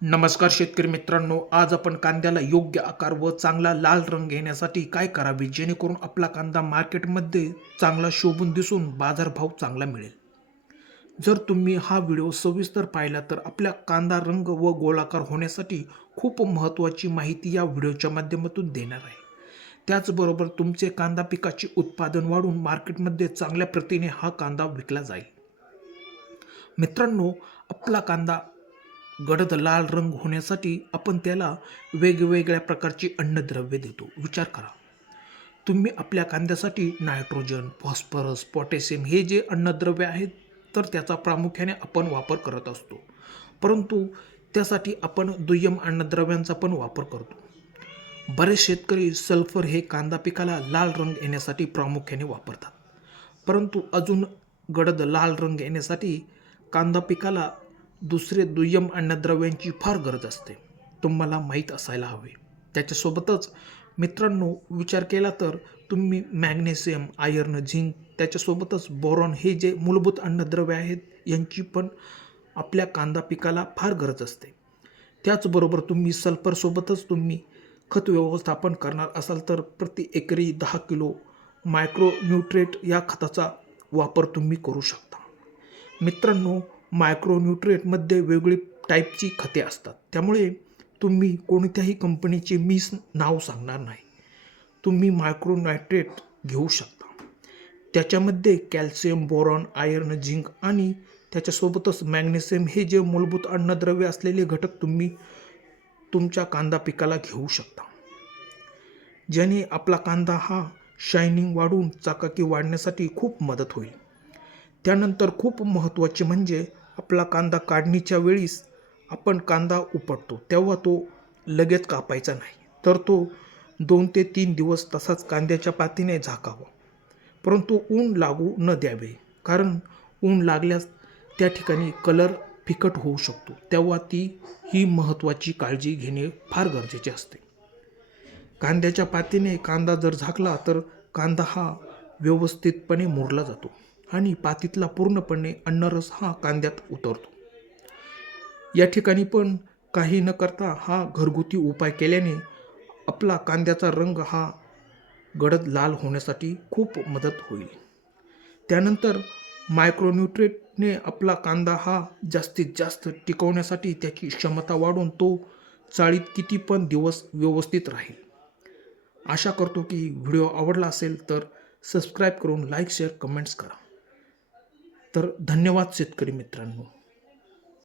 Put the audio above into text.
नमस्कार शेतकरी मित्रांनो, आज आपण कांद्याला योग्य आकार व चांगला लाल रंग येण्यासाठी काय करावे जेणेकरून आपला कांदा मार्केटमध्ये चांगला शोभून दिसून बाजारभाव चांगला मिळेल. जर तुम्ही हा व्हिडिओ सविस्तर पाहिला तर आपल्या कांदा रंग व गोलाकार होण्यासाठी खूप महत्त्वाची माहिती या व्हिडिओच्या माध्यमातून देणार आहे. त्याचबरोबर तुमचे कांदा पिकाचे उत्पादन वाढून मार्केटमध्ये चांगल्या प्रतीने हा कांदा विकला जाईल. मित्रांनो, आपला कांदा गडद लाल रंग होण्यासाठी आपण त्याला वेगवेगळ्या प्रकारची अन्नद्रव्ये देतो. विचार करा, तुम्ही आपल्या कांद्यासाठी नायट्रोजन, फॉस्फरस, पोटॅशियम हे जे अन्नद्रव्य आहेत तर त्याचा प्रामुख्याने आपण वापर करत असतो. परंतु त्यासाठी आपण दुय्यम अन्नद्रव्यांचा पण वापर करतो. बरेच शेतकरी सल्फर हे कांदा पिकाला लाल रंग येण्यासाठी प्रामुख्याने वापरतात. परंतु अजून गडद लाल रंग येण्यासाठी कांदा पिकाला दुसरे दुय्यम अन्नद्रव्यांची फार गरज असते. तुम्हाला माहीत असायला हवे. त्याच्यासोबतच मित्रांनो, विचार केला तर तुम्ही मॅग्नेशियम, आयर्न, झिंक त्याच्यासोबतच बोरॉन हे जे मूलभूत अन्नद्रव्य आहेत यांची पण आपल्या कांदा पिकाला फार गरज असते. त्याचबरोबर तुम्ही सल्फरसोबतच तुम्ही खत व्यवस्थापन करणार असाल तर प्रति एकरी 10 किलो मायक्रोन्यूट्रेट या खताचा वापर तुम्ही करू शकता. मित्रांनो, मायक्रोन्यूट्रिएंटमध्ये वेगळी टाईपची खते असतात. त्यामुळे तुम्ही कोणत्याही कंपनीचे नाव सांगणार नाही. तुम्ही मायक्रोन्यूट्रिएंट घेऊ शकता. त्याच्यामध्ये कॅल्शियम, बोरॉन, आयर्न, झिंक आणि त्याच्यासोबतच मॅग्नेशियम हे जे मूलभूत अन्नद्रव्य असलेले घटक तुम्ही तुमच्या कांदा पिकाला घेऊ शकता, ज्याने आपला कांदा हा शायनिंग वाढून चकाकी वाढण्यासाठी खूप मदत होईल. त्यानंतर खूप महत्त्वाचे म्हणजे आपला कांदा काढणीच्या वेळीस आपण कांदा उपटतो तेव्हा तो लगेच कापायचा नाही, तर तो 2 ते 3 दिवस तसाच कांद्याच्या पातीने झाकावा. परंतु ऊन लागू न द्यावे, कारण ऊन लागल्यास त्या ठिकाणी कलर फिकट होऊ शकतो. तेव्हा ही महत्त्वाची काळजी घेणे फार गरजेचे असते. कांद्याच्या पातीने कांदा जर झाकला तर कांदा हा व्यवस्थितपणे मुरला जातो आणि पातीतला पूर्णपणे अन्नरस हा कांद्यात उतरतो. या ठिकाणी पण काही न करता हा घरगुती उपाय केल्याने आपला कांद्याचा रंग हा गडद लाल होण्यासाठी खूप मदत होईल. त्यानंतर मायक्रोन्यूट्रिएंटने आपला कांदा हा जास्तीत जास्त टिकवण्यासाठी त्याची क्षमता वाढून तो चाळीत किती पण दिवस व्यवस्थित राहील. आशा करतो की व्हिडिओ आवडला असेल तर सबस्क्राईब करून लाईक, शेअर, कमेंट्स करा. तर धन्यवाद शेतकरी मित्रांनो.